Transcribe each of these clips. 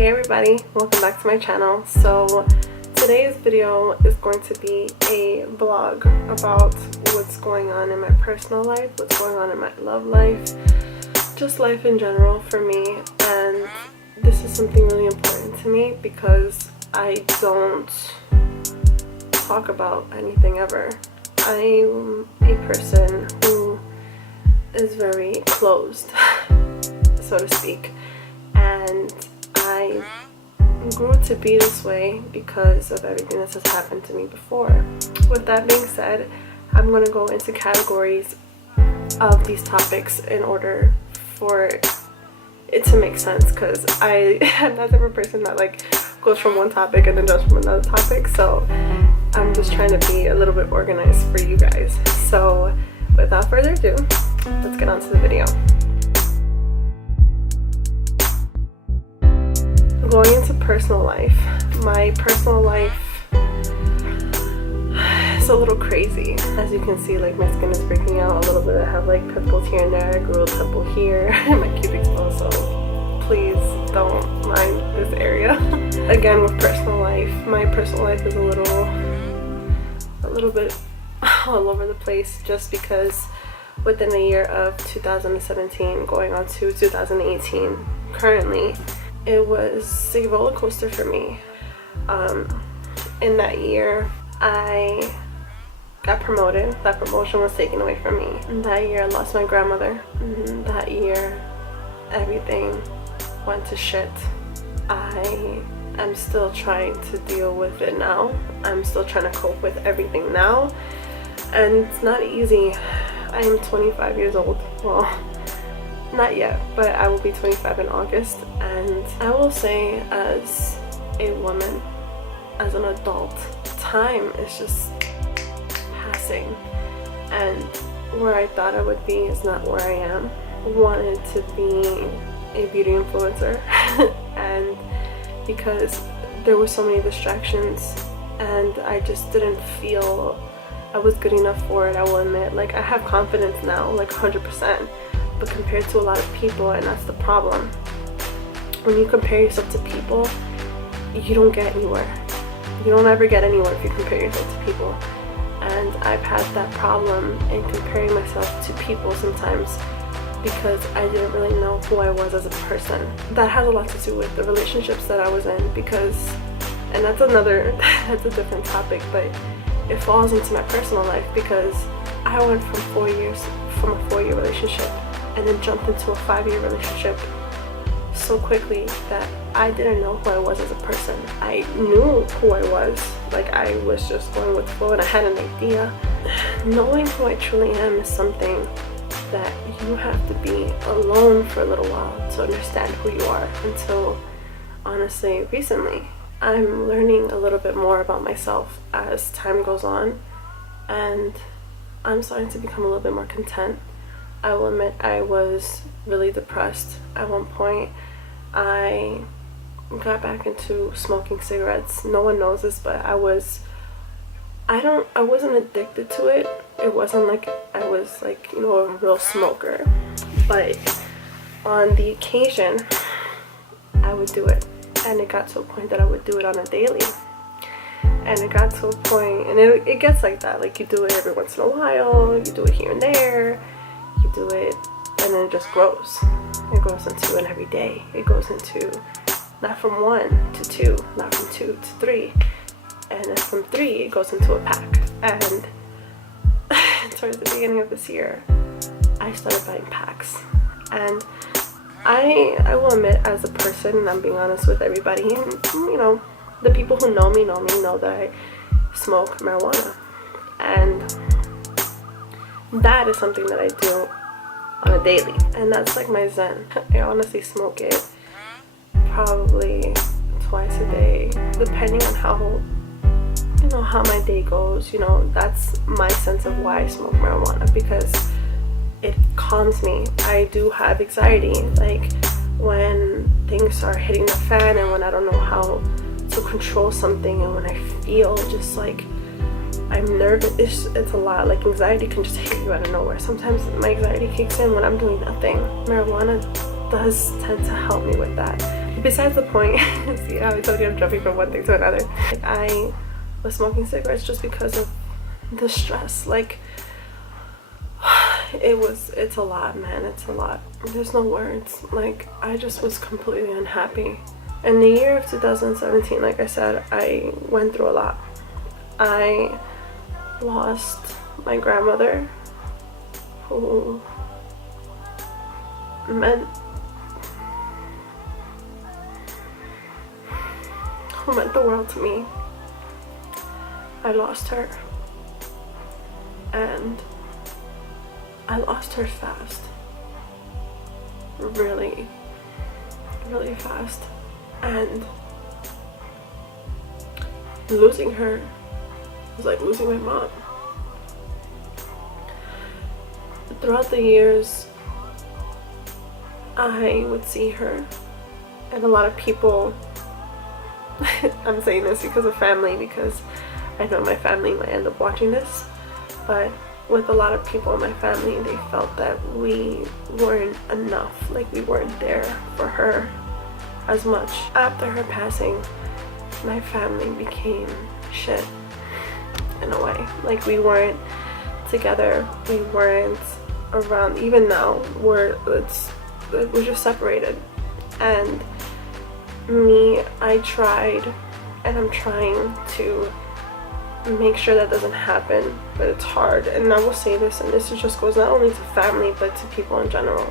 Hey everybody, welcome back to my channel. So today's video is going to be a vlog about what's going on in my personal life, what's going on in my love life, just life in general for me. And this is something really important to me because I don't talk about anything ever. I'm a person who is very closed, so to speak, and I grew to be this way because of everything that has happened to me before. With that being said, I'm going to go into categories of these topics in order for it to make sense, because I am not the type of person that goes from one topic and then jumps from another topic, so I'm just trying to be a little bit organized for you guys. So without further ado, let's get on to the video. Going into personal life, my personal life is a little crazy. As you can see, my skin is breaking out a little bit. I have pimples here and there. I grew a pimple here in my cubic zone, so please don't mind this area. Again, with personal life, my personal life is a little bit all over the place, just because within the year of 2017 going on to 2018 currently, it was a roller coaster for me. In that year, I got promoted. That promotion was taken away from me. In that year, I lost my grandmother. That year, everything went to shit. I am still trying to deal with it now. I'm still trying to cope with everything now, and it's not easy. I am 25 years old. Well, not yet, but I will be 25 in August, and I will say, as a woman, as an adult, time is just passing, and where I thought I would be is not where I am. I wanted to be a beauty influencer and because there were so many distractions and I just didn't feel I was good enough for it, I will admit. I have confidence now, 100%. But compared to a lot of people, and that's the problem, when you compare yourself to people, you don't get anywhere. You don't ever get anywhere if you compare yourself to people. And I've had that problem in comparing myself to people sometimes because I didn't really know who I was as a person. That has a lot to do with the relationships that I was in, and that's a different topic, but it falls into my personal life because I went from a 4-year relationship and then jumped into a 5-year relationship so quickly that I didn't know who I was as a person. I knew who I was, I was just going with the flow and I had an idea. Knowing who I truly am is something that you have to be alone for a little while to understand who you are. Until, honestly, recently, I'm learning a little bit more about myself as time goes on, and I'm starting to become a little bit more content. I will admit I was really depressed at one point. I got back into smoking cigarettes. No one knows this, but I wasn't addicted to it. It wasn't I was a real smoker. But on the occasion, I would do it. And it got to a point that I would do it on a daily. And it got to a point, and it gets like that. You do it every once in a while, you do it here and there, you do it, and then it just grows. It goes into an every day. It goes into not from 1 to 2, not from 2 to 3, and then from 3 it goes into a pack. And towards the beginning of this year, I started buying packs, and I will admit, as a person, and I'm being honest with everybody, and the people who know me know that I smoke marijuana, and that is something that I do on a daily, and that's my zen. I honestly smoke it probably twice a day, depending on how my day goes. That's my sense of why I smoke marijuana, because it calms me. I do have anxiety, when things are hitting the fan and when I don't know how to control something, and when I feel just I'm nervous. It's a lot. Anxiety can just hit you out of nowhere. Sometimes my anxiety kicks in when I'm doing nothing. Marijuana does tend to help me with that. besides the point. See how I told you I'm jumping from one thing to another. Like, I was smoking cigarettes just because of the stress. Like, it's a lot, man. It's a lot. There's no words. Like, I just was completely unhappy. In the year of 2017, like I said, I went through a lot. I lost my grandmother, who meant the world to me. I lost her, and I lost her fast, really, really fast. And losing her was like losing my mom. Throughout the years, I would see her, and a lot of people, I'm saying this because of family, because I know my family might end up watching this, but with a lot of people in my family, they felt that we weren't enough, like we weren't there for her as much. After her passing, my family became shit in a way. Like, we weren't together, we weren't around. Even now, we're just separated. And me, I tried, and I'm trying to make sure that doesn't happen, but it's hard. And I will say this, and this just goes not only to family but to people in general.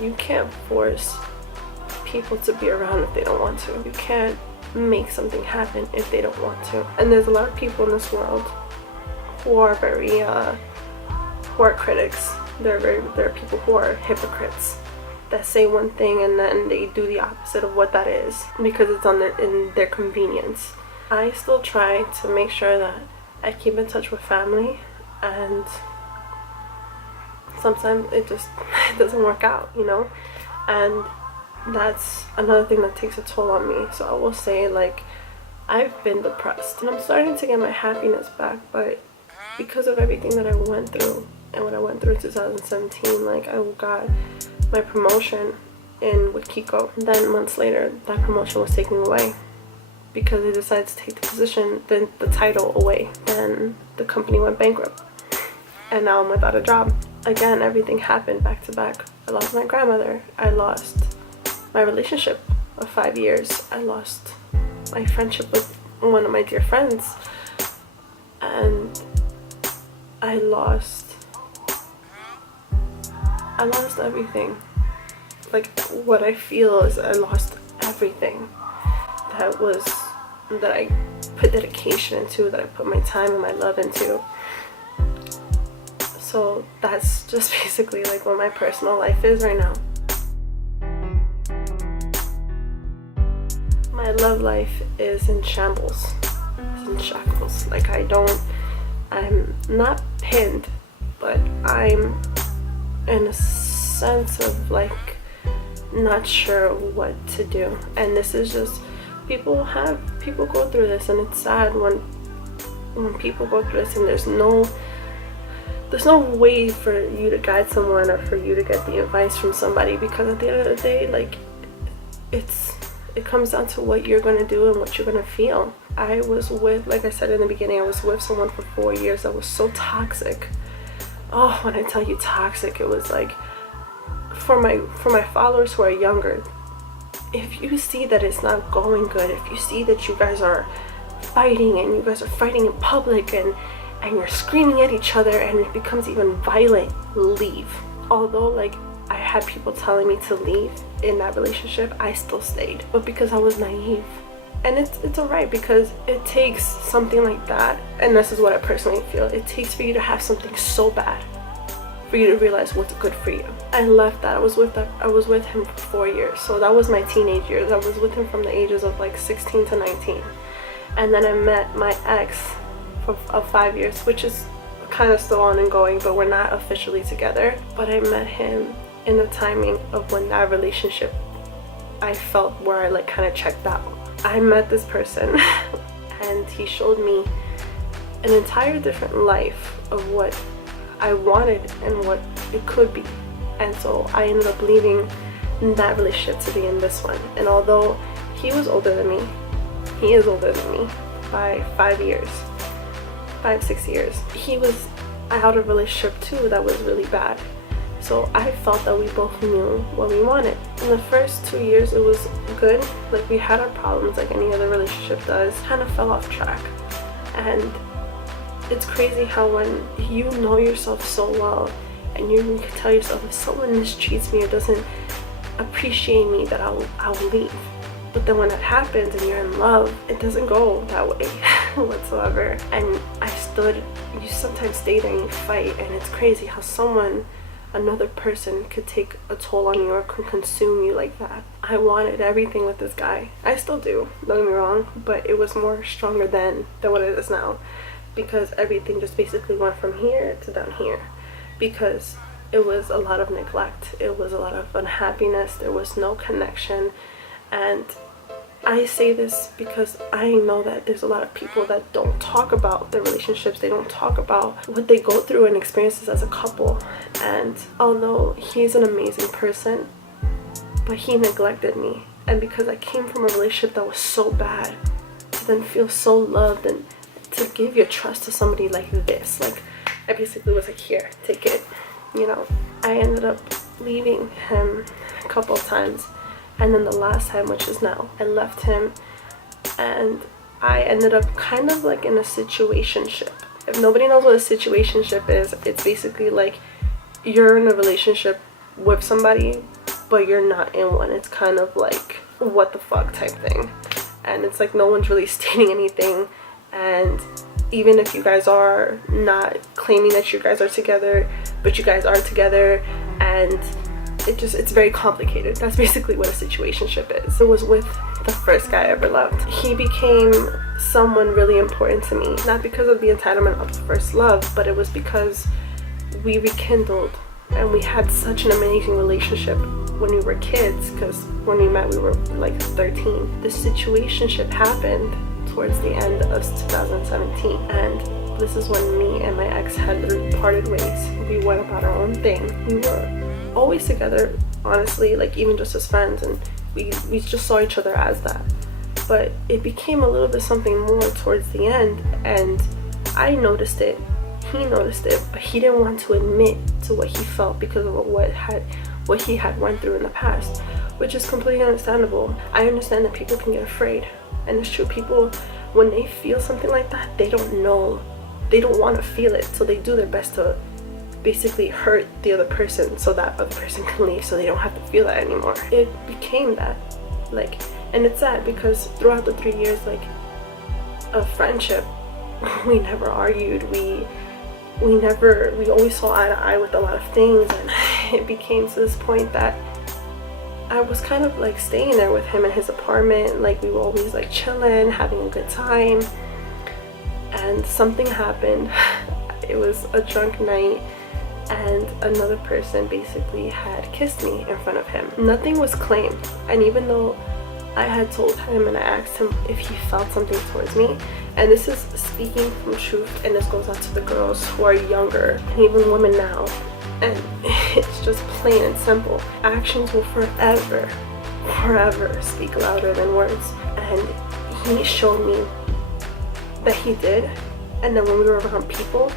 You can't force people to be around if they don't want to. You can't make something happen if they don't want to. And there's a lot of people in this world who are very who are critics. There are people who are hypocrites that say one thing and then they do the opposite of what that is because it's in their convenience. I still try to make sure that I keep in touch with family, and sometimes it doesn't work out, you know, and that's another thing that takes a toll on me. So I will say, like, I've been depressed and I'm starting to get my happiness back, but because of everything that I went through and what I went through in 2017, like, I got my promotion in with Kiko. Then months later, that promotion was taken away because they decided to take the position, then the title away. Then the company went bankrupt, and now I'm without a job. Again, everything happened back to back. I lost my grandmother. I lost my relationship of 5 years. I lost my friendship with one of my dear friends, and I lost everything. Like, what I feel is I lost everything that I put dedication into, that I put my time and my love into. So that's just basically like what my personal life is right now. My love life is in shambles. It's in shackles. Like, I'm not pinned, but I'm in a sense of, like, not sure what to do. And this is just, people go through this, and it's sad when people go through this and there's no way for you to guide someone or for you to get the advice from somebody, because at the end of the day, like, it comes down to what you're going to do and what you're going to feel. I was with, like I said in the beginning, I was with someone for 4 years that was so toxic. Oh, when I tell you toxic, it was like, for my followers who are younger, if you see that it's not going good, if you see that you guys are fighting and you guys are fighting in public and you're screaming at each other and it becomes even violent, leave. Although, like, I had people telling me to leave in that relationship, I still stayed, but because I was naive. And it's alright, because it takes something like that, and this is what I personally feel, it takes for you to have something so bad for you to realize what's good for you. I left that. I was with him for 4 years, so that was my teenage years. I was with him from the ages of like 16 to 19, and then I met my ex of 5 years, which is kind of still on and going, but we're not officially together. But I met him in the timing of when that relationship, I felt where I like kind of checked out. I met this person and he showed me an entire different life of what I wanted and what it could be. And so I ended up leaving that relationship to be in this one. And although he was older than me, he is older than me by 5 years, 5-6 years. He was out of a relationship too that was really bad. So I felt that we both knew what we wanted. In the first 2 years it was good. Like, we had our problems like any other relationship does. Kind of fell off track. And it's crazy how when you know yourself so well and you can tell yourself, if someone mistreats me or doesn't appreciate me, that I'll leave. But then when it happens and you're in love, it doesn't go that way whatsoever. And you sometimes stay there and you fight, and it's crazy how another person could take a toll on you or can consume you like that. I wanted everything with this guy. I still do, don't get me wrong, but it was more stronger then than what it is now, because everything just basically went from here to down here, because it was a lot of neglect, it was a lot of unhappiness, there was no connection. And I say this because I know that there's a lot of people that don't talk about their relationships. They don't talk about what they go through and experiences as a couple. And although he's an amazing person, but he neglected me. And because I came from a relationship that was so bad, to then feel so loved and to give your trust to somebody like this, like, I basically was like, here, take it, you know. I ended up leaving him a couple of times. And then the last time, which is now, I left him and I ended up kind of like in a situationship. If nobody knows what a situationship is, it's basically like you're in a relationship with somebody, but you're not in one. It's kind of like what the fuck type thing. And it's like no one's really stating anything. And even if you guys are not claiming that you guys are together, but you guys are together, and it's very complicated. That's basically what a situationship is. It was with the first guy I ever loved. He became someone really important to me, not because of the entitlement of first love, but it was because we rekindled and we had such an amazing relationship when we were kids, because when we met we were like 13. The situationship happened towards the end of 2017, and this is when me and my ex had parted ways. We went about our own thing. We were always together, honestly, like even just as friends, and we just saw each other as that. But it became a little bit something more towards the end, and I noticed it, he noticed it, but he didn't want to admit to what he felt because of what he had went through in the past, which is completely understandable. I understand that people can get afraid, and it's true, people, when they feel something like that, they don't know, they don't want to feel it, so they do their best to basically hurt the other person so that other person can leave, so they don't have to feel that anymore. It became that, like, and it's sad because throughout the 3 years like of friendship, we never argued, we always saw eye to eye with a lot of things, and it became to this point that I was kind of like staying there with him in his apartment, like we were always like chilling, having a good time, and something happened. It was a drunk night, and another person basically had kissed me in front of him. Nothing was claimed, and even though I had told him and I asked him if he felt something towards me, and this is speaking from truth, and this goes out to the girls who are younger and even women now, and it's just plain and simple. Actions will forever speak louder than words, and he showed me that he did, and then when we were around people,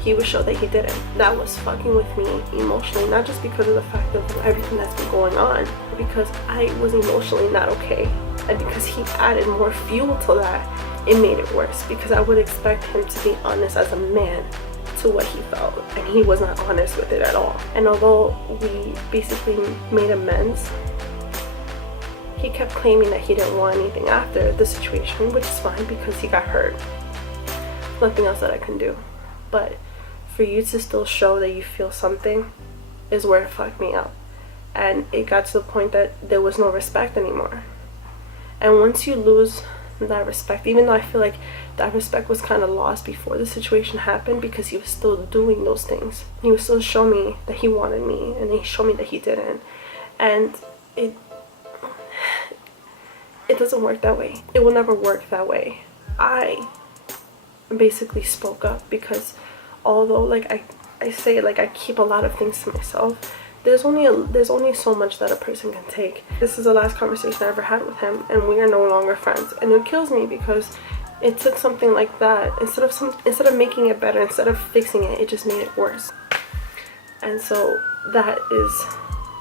he would show that he didn't. That was fucking with me emotionally, not just because of the fact of everything that's been going on, but because I was emotionally not okay. And because he added more fuel to that, it made it worse, because I would expect him to be honest as a man to what he felt, and he was not honest with it at all. And although we basically made amends, he kept claiming that he didn't want anything after the situation, which is fine because he got hurt. Nothing else that I can do. But for you to still show that you feel something is where it fucked me up. And it got to the point that there was no respect anymore. And once you lose that respect, even though I feel like that respect was kind of lost before the situation happened, because he was still doing those things. He was still showing me that he wanted me, and he showed me that he didn't. And it doesn't work that way. It will never work that way. I basically spoke up because although like I say like I keep a lot of things to myself, there's only so much that a person can take. This is the last conversation I ever had with him, and we are no longer friends. And it kills me because it took something like that, instead of making it better, instead of fixing it, it just made it worse. And so that is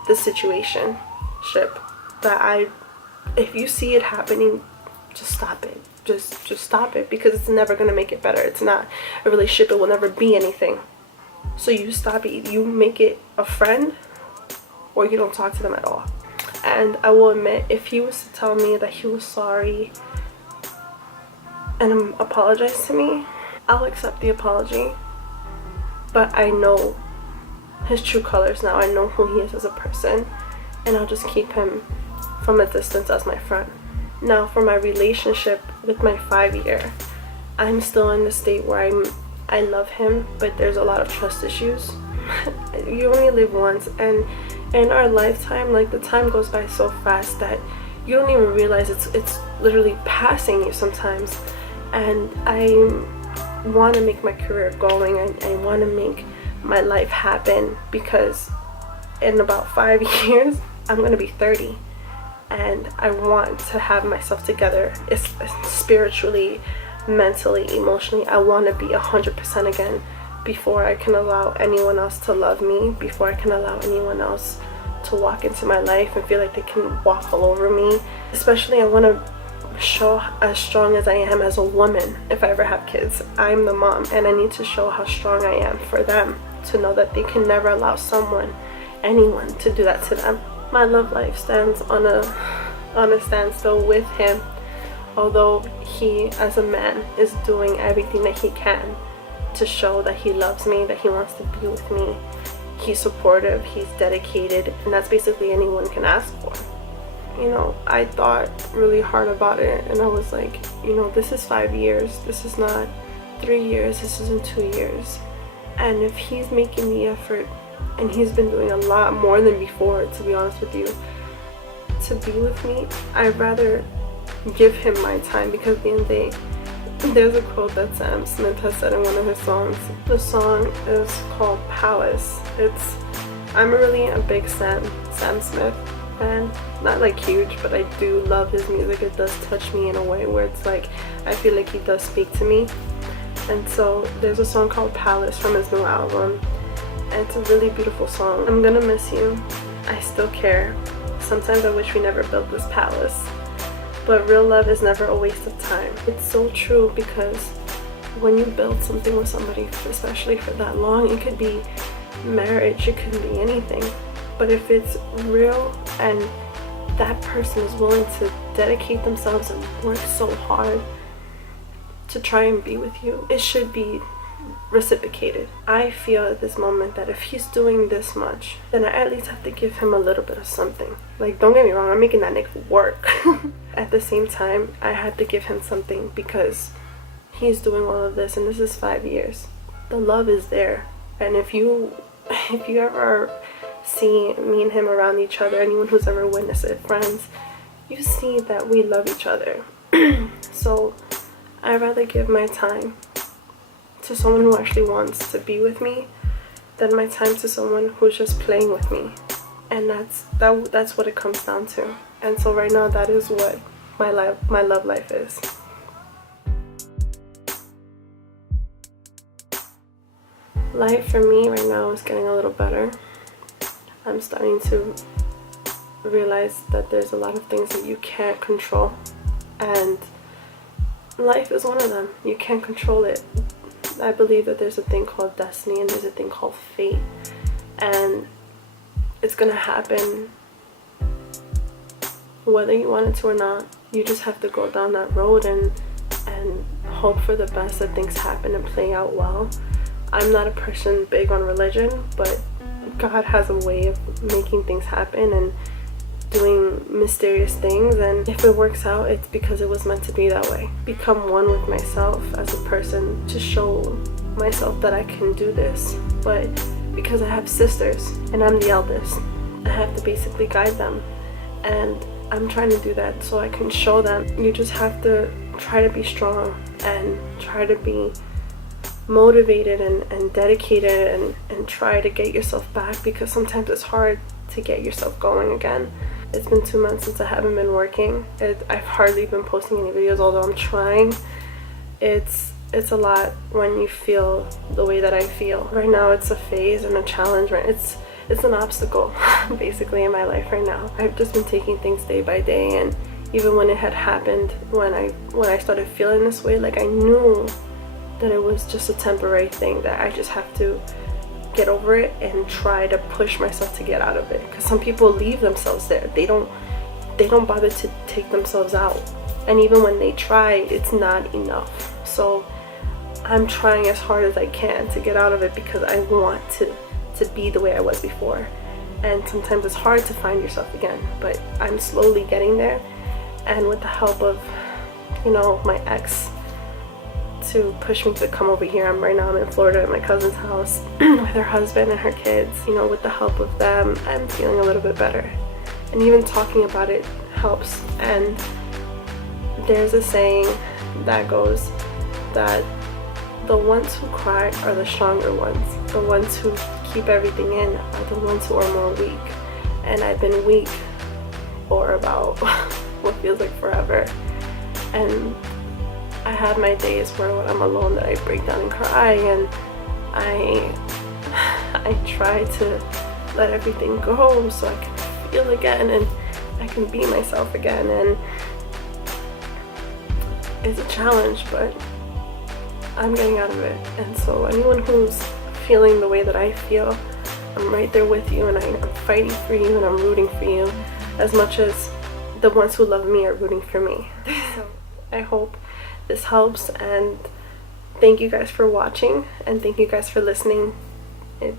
the situation ship that if you see it happening, just stop it. Just stop it, because it's never going to make it better. It's not a relationship. It will never be anything. So you stop it. You make it a friend, or you don't talk to them at all. And I will admit, if he was to tell me that he was sorry and apologize to me, I'll accept the apology. But I know his true colors now. I know who he is as a person, and I'll just keep him from a distance as my friend. Now, for my relationship with my 5-year, I'm still in the state where I love him, but there's a lot of trust issues. You only live once, and in our lifetime, like, the time goes by so fast that you don't even realize it's literally passing you sometimes. And I want to make my career going, and I want to make my life happen, because in about 5 years I'm going to be 30, and I want to have myself together. It's spiritually, mentally, emotionally. I want to be 100% again before I can allow anyone else to love me, before I can allow anyone else to walk into my life and feel like they can walk all over me. Especially, I want to show as strong as I am as a woman. If I ever have kids, I'm the mom, and I need to show how strong I am for them, to know that they can never allow anyone to do that to them. My love life stands on a standstill with him, although he as a man is doing everything that he can to show that he loves me, that he wants to be with me. He's supportive, he's dedicated, and that's basically anyone can ask for. You know, I thought really hard about it, and I was like, you know, this is 5 years, this is not 3 years, this isn't 2 years. And if he's making the effort, and he's been doing a lot more than before, to be honest with you, to be with me, I'd rather give him my time, because at the end of the day, there's a quote that Sam Smith has said in one of his songs. The song is called Palace. I'm really a big Sam Smith fan. Not like huge, but I do love his music. It does touch me in a way where it's like, I feel like he does speak to me. And so there's a song called Palace from his new album, and it's a really beautiful song. I'm gonna miss you. I still care. Sometimes I wish we never built this palace. But real love is never a waste of time. It's so true, because when you build something with somebody, especially for that long, it could be marriage, it could be anything. But if it's real and that person is willing to dedicate themselves and work so hard to try and be with you, it should be reciprocated. I feel at this moment that if he's doing this much, then I at least have to give him a little bit of something. Like, don't get me wrong, I'm making that nigga work. At the same time, I had to give him something, because he's doing all of this, and this is 5 years. The love is there. And if you ever see me and him around each other, anyone who's ever witnessed it, friends, you see that we love each other. So I'd rather give my time to someone who actually wants to be with me than my time to someone who's just playing with me. And that's what it comes down to. And so right now, that is what my love life is. Life for me right now is getting a little better. I'm starting to realize that there's a lot of things that you can't control, and life is one of them. You can't control it. I believe that there's a thing called destiny, and there's a thing called fate, and it's gonna happen whether you want it to or not. You just have to go down that road and hope for the best, that things happen and play out well. I'm not a person big on religion, but God has a way of making things happen and doing mysterious things, and if it works out, it's because it was meant to be that way. Become one with myself as a person, to show myself that I can do this. But because I have sisters and I'm the eldest, I have to basically guide them, and I'm trying to do that so I can show them. You just have to try to be strong and try to be motivated and dedicated and try to get yourself back, because sometimes it's hard to get yourself going again. It's been 2 months since I haven't been working. I've hardly been posting any videos, although I'm trying. It's a lot when you feel the way that I feel. Right now it's a phase and a challenge, right? It's an obstacle basically in my life right now. I've just been taking things day by day, and even when it had happened, when I started feeling this way, like I knew that it was just a temporary thing, that I just have to get over it and try to push myself to get out of it. Because some people leave themselves there. They don't bother to take themselves out, and even when they try, it's not enough. So I'm trying as hard as I can to get out of it, because I want to be the way I was before. And sometimes it's hard to find yourself again, but I'm slowly getting there. And with the help of, you know, my ex to push me to come over here. Right now I'm in Florida at my cousin's house with her husband and her kids. You know, with the help of them, I'm feeling a little bit better. And even talking about it helps. And there's a saying that goes that the ones who cry are the stronger ones. The ones who keep everything in are the ones who are more weak. And I've been weak for about what feels like forever. And I had my days where when I'm alone that I break down and cry, and I try to let everything go so I can feel again and I can be myself again. And it's a challenge, but I'm getting out of it. And so anyone who's feeling the way that I feel, I'm right there with you, and I'm fighting for you, and I'm rooting for you as much as the ones who love me are rooting for me. So I hope this helps, and thank you guys for watching, and thank you guys for listening. It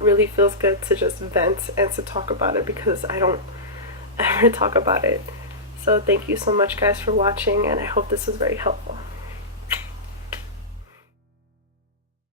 really feels good to just vent and to talk about it, because I don't ever talk about it. So thank you so much guys for watching, and I hope this was very helpful.